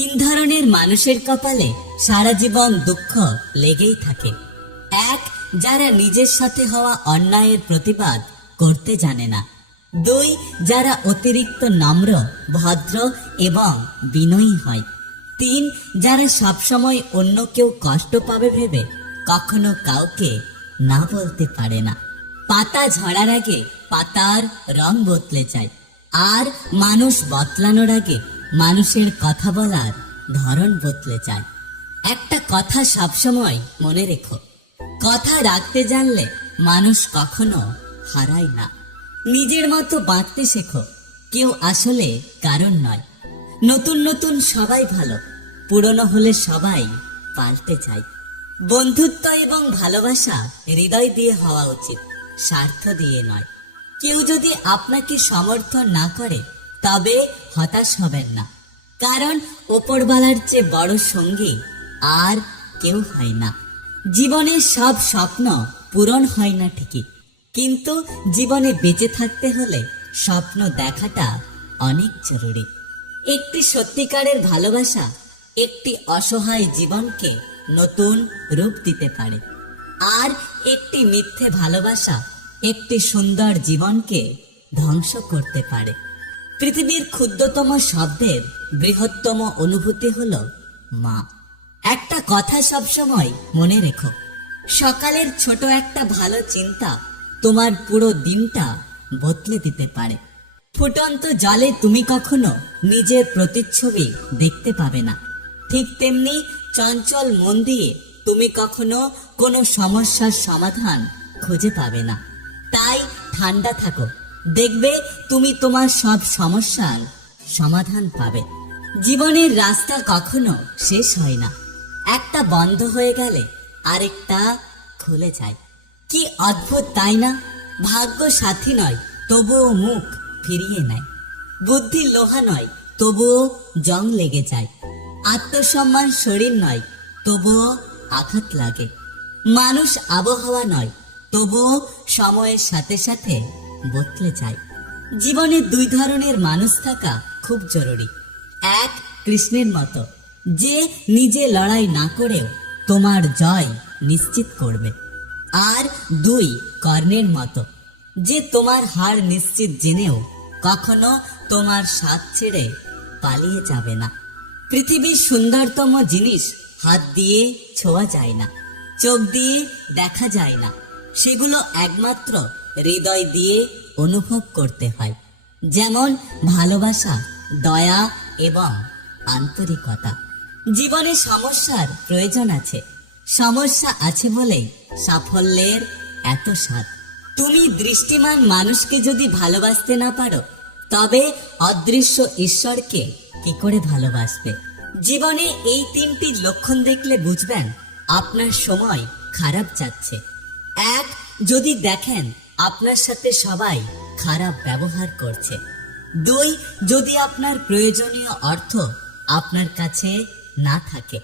তিন ধরনের মানুষের কপালে সারা জীবন দুঃখ লেগেই থাকে। এক, যারা নিজের সাথে হওয়া অন্যায়ের প্রতিবাদ করতে জানে না। দুই, যারা অতিরিক্ত নম্র, ভদ্র এবং বিনয়ী হয়। তিন, যারা সবসময় অন্য কেউ কষ্ট পাবে ভেবে কখনো কাউকে না বলতে পারে না। পাতা ঝরার আগে পাতার রং বদলে যায়। আর মানুষ বদলানোর আগে মানুষের কথা বলার ধরন বদলে যায়। একটা কথা সবসময় মনে রেখো। কথা রাখতে জানলে মানুষ কখনো হারায় না। নিজের মতো বাঁচতে শেখো, কেউ আসলে কারণ নয়। নতুন নতুন সবাই ভালো, পুরনো হলে সবাই পাল্টে যায়। বন্ধুত্ব এবং ভালোবাসা হৃদয় দিয়ে হওয়া উচিত, স্বার্থ দিয়ে নয়। কেউ যদি আপনাকে সমর্থন না করে তবে হতাশ হবেন না। কারণ ওপরবালার চেয়ে বড় সঙ্গী আর কেউ হয় না। জীবনের সব স্বপ্ন পূরণ হয় না ঠিকই। কিন্তু জীবনে বেঁচে থাকতে হলে স্বপ্ন দেখাটা অনেক জরুরি। একটি সত্যিকারের ভালোবাসা একটি অসহায় জীবনকে নতুন রূপ দিতে পারে। আর একটি মিথ্যে ভালোবাসা একটি সুন্দর জীবনকে ধ্বংস করতে পারে। পৃথিবীর ক্ষুদ্রতম শব্দের বৃহত্তম অনুভূতি হল মা। একটা কথা সবসময় মনে রেখো। সকালের ছোট একটা ভালো চিন্তা তোমার পুরো দিনটা বদলে দিতে পারে। ফুটন্ত জলে তুমি কখনো নিজের প্রতিচ্ছবি দেখতে পাবে না। ঠিক তেমনি চঞ্চল মন দিয়ে তুমি কখনো কোনো সমস্যার সমাধান খুঁজে পাবে না। তাই ঠান্ডা থাকো। দেখবে তুমি তোমার সব সমস্যার সমাধান পাবে। জীবনের রাস্তা কখনো শেষ হয় না। একটা বন্ধ হয়ে গেলে আরেকটা খুলে যায়। কি অদ্ভুত, তাই না? ভাগ্য সাথী নয়, তবুও মুখ ফিরিয়ে নেয়। বুদ্ধি লোহা নয়, তবুও জং লেগে যায়। আত্মসম্মান শরীর নয়, তবুও আঘাত লাগে। মানুষ আবহাওয়া নয়, তবুও সময়ের সাথে সাথে বদলে যায়। জীবনে দুই ধরনের মানুষ থাকা খুব জরুরি। এক কৃষ্ণের মতো, যে নিজে লড়াই না করেও তোমার জয় নিশ্চিত করবে। আর দুই কর্ণের মতো, যে তোমার হার নিশ্চিত জেনেও কখনো তোমার সাথ ছেড়ে পালিয়ে যাবে না। পৃথিবীর সুন্দরতম জিনিস হাত দিয়ে ছোঁয়া যায় না, চোখ দিয়ে দেখা যায় না। সেগুলো একমাত্র হৃদয় দিয়ে অনুভব করতে হয়। যেমন ভালোবাসা, দয়া এবং আন্তরিকতা। জীবনে সমস্যার প্রয়োজন আছে। সমস্যা আছে বলেই সাফল্যের এত স্বাদ। তুমি দৃষ্টিমান মানুষকে যদি ভালোবাসতে না পারো, তবে অদৃশ্য ঈশ্বরকে কি করে ভালোবাসবে? জীবনে এই তিনটি লক্ষণ দেখলে বুঝবেন, আপনার সময় খারাপ যাচ্ছে। এক, যদি দেখেন আপনার সাথে সবাই খারাপ ব্যবহার করছে। দুই, যদি আপনার প্রয়োজনীয় অর্থ আপনার কাছে না থাকে।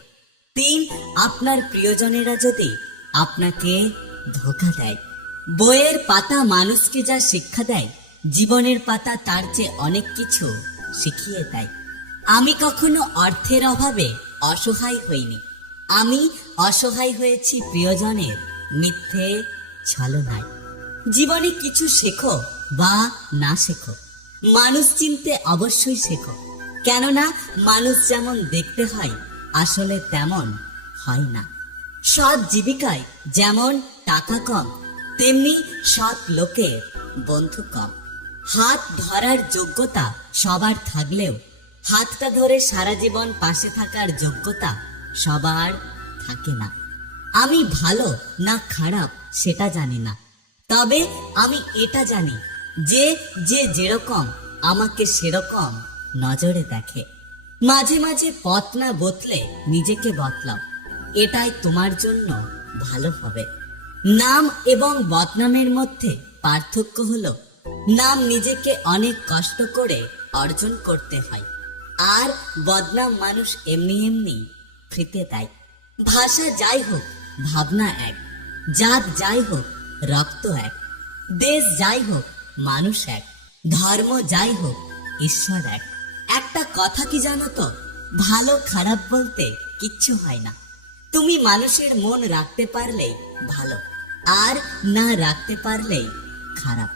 তিন, আপনার প্রিয়জনেরা যদি আপনাকে ধোকা দেয়। বইয়ের পাতা মানুষকে যা শিক্ষা দেয়, জীবনের পাতা তার চেয়ে অনেক কিছু শিখিয়ে দেয়। আমি কখনো অর্থের অভাবে অসহায় হইনি। আমি অসহায় হয়েছি প্রিয়জনের মিথ্যে ছলনায়। জীবনে কিছু শেখো বা না শেখো। মানুষ চিনতে অবশ্যই শেখো। কেননা মানুষ যেমন দেখতে হয়, আসলে তেমন হয় না। সৎ জীবিকায় যেমন টাকা কম, তেমনি সৎ লোকের বন্ধু কম। হাত ধরার যোগ্যতা সবার থাকলেও, হাতটা ধরে সারা জীবন পাশে থাকার যোগ্যতা সবার থাকে না। আমি ভালো না খারাপ সেটা জানি না। তবে আমি এটা জানি যে যে যেরকম আমাকে সেরকম নজরে দেখে। মাঝে মাঝে পথ না বদলে নিজেকে বদলাও। এটাই তোমার জন্য ভালো হবে। নাম এবং বদনামের মধ্যে পার্থক্য হলো, নাম নিজেকে অনেক কষ্ট করে অর্জন করতে হয়, আর বদনাম মানুষ এমনি এমনি ফ্রিতে দেয়। ভাষা যাই হোক, ভাবনা এক, জাত যাই হোক রক্ত এক। দেশ যাই হোক, মানুষ এক। ধর্ম যাই হোক, ঈশ্বর এক। একটা কথা কি জানো তো? ভালো খারাপ বলতে কিচ্ছু হয় না। তুমি মানুষের মন রাখতে পারলেই ভালো, আর না রাখতে পারলেই খারাপ।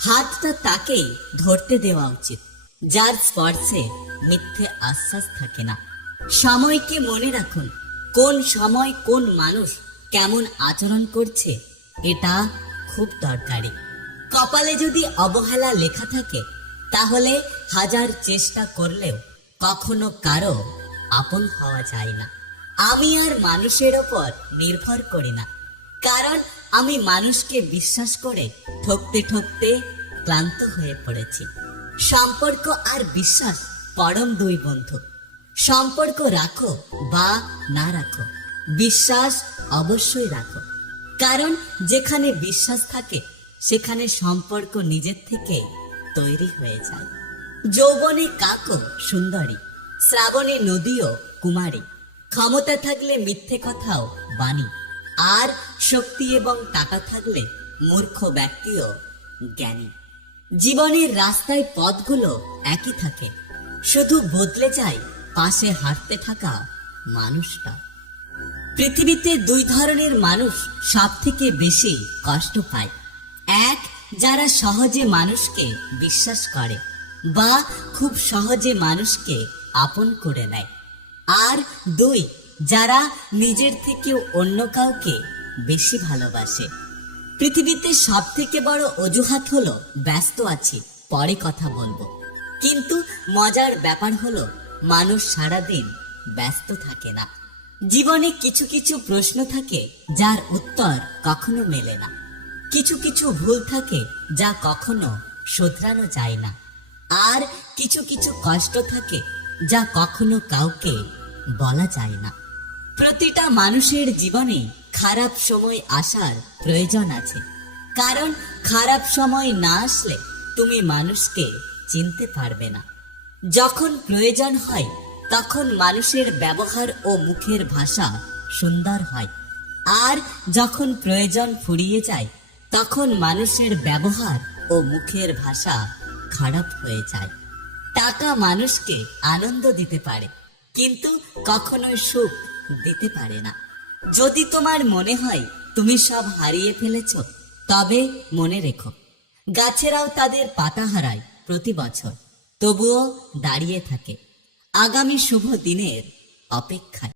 হাতটা তাকেই ধরতে দেওয়া উচিত, যার স্পর্শে মিথ্যে আশ্বাস থাকে না। সময়কে মনে রাখুন, কোন সময় কোন মানুষ কেমন আচরণ করছে এটা খুব দরকারি। কপালে যদি অবহেলা লেখা থাকে, তাহলে হাজার চেষ্টা করলেও কখনো কারও আপন হওয়া যায় না। আমি আর মানুষের ওপর নির্ভর করি না। কারণ আমি মানুষকে বিশ্বাস করে ঠকতে ঠকতে ক্লান্ত হয়ে পড়েছি। সম্পর্ক আর বিশ্বাস পরম দুই বন্ধু। সম্পর্ক রাখো বা না রাখো, বিশ্বাস অবশ্যই রাখো। কারণ যেখানে বিশ্বাস থাকে, সেখানে সম্পর্ক নিজের থেকে তৈরি হয়ে যায়। যৌবনে কাকও সুন্দরী, শ্রাবণে নদীও কুমারী, ক্ষমতা থাকলে মিথ্যে কথাও বাণী, আর শক্তি এবং টাকা থাকলে মূর্খ ব্যক্তিও জ্ঞানী। জীবনের রাস্তায় পথগুলো একই থাকে, শুধু বদলে যায় পাশে হাঁটতে থাকা মানুষটা। পৃথিবীতে দুই ধরনের মানুষ সব থেকে বেশি কষ্ট পায়। এক, যারা সহজে মানুষকে বিশ্বাস করে বা খুব সহজে মানুষকে আপন করে নেয়। আর দুই, যারা নিজের থেকেও অন্য কাউকে বেশি ভালোবাসে। পৃথিবীতে সব থেকে বড় অজুহাত হলো ব্যস্ত আছি, পরে কথা বলব। কিন্তু মজার ব্যাপার হলো মানুষ সারাদিন ব্যস্ত থাকে না। জীবনে কিছু কিছু প্রশ্ন থাকে যার উত্তর কখনো মেলে না। কিছু কিছু ভুল থাকে যা কখনো শোধরানো যায় না। আর কিছু কিছু কষ্ট থাকে যা কখনো কাউকে বলা যায় না। প্রতিটা মানুষের জীবনে খারাপ সময় আসার প্রয়োজন আছে। কারণ খারাপ সময় না আসলে তুমি মানুষকে চিনতে পারবে না। যখন প্রয়োজন হয় তখন মানুষের ব্যবহার ও মুখের ভাষা সুন্দর হয়। আর যখন প্রয়োজন ফুরিয়ে যায়, তখন মানুষের ব্যবহার ও মুখের ভাষা খারাপ হয়ে যায়। টাকা মানুষকে আনন্দ দিতে পারে, কিন্তু কখনোই সুখ দিতে পারে না। যদি তোমার মনে হয় তুমি সব হারিয়ে ফেলেছ, তবে মনে রেখো, গাছেরাও তাদের পাতা হারায় প্রতি বছর, তবুও দাঁড়িয়ে থাকে। আগামী শুভ দিনের অপেক্ষায়।